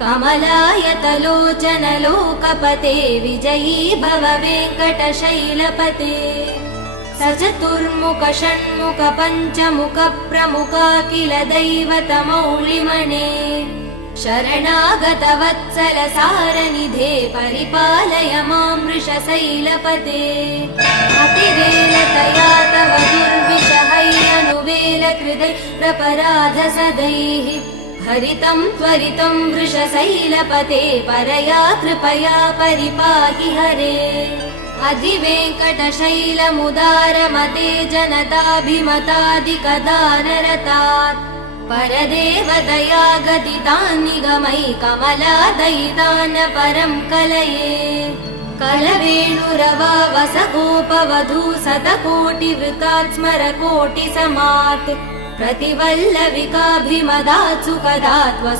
कमलायतलोचन लोकपते विजयी भव वेङ्कटशैलपते सचतुर्मुख षण्मुख पञ्चमुख प्रमुखाखिल दैवतमौलिमणे शरणागत वत्सल सारनिधे परिपालय मां वृषशैलपते अतिवेलतया तव दुर्विषहैरनुवेल कृदै प्रपराध सदैः हरितं त्वरितं वृषशैलपते परया कृपया परिपाहि हरे अधिवेङ्कटशैलमुदारमते जनताभिमतादिकदानरतात् परदेवदया गदितान् निगमै कमलादयितान् परं कलये कलवेणुरवा वसगोपवधू शतकोटिवृतात् स्मरकोटिसमात् प्रतिवल्लविकाभिमदात् सुखदात् वसु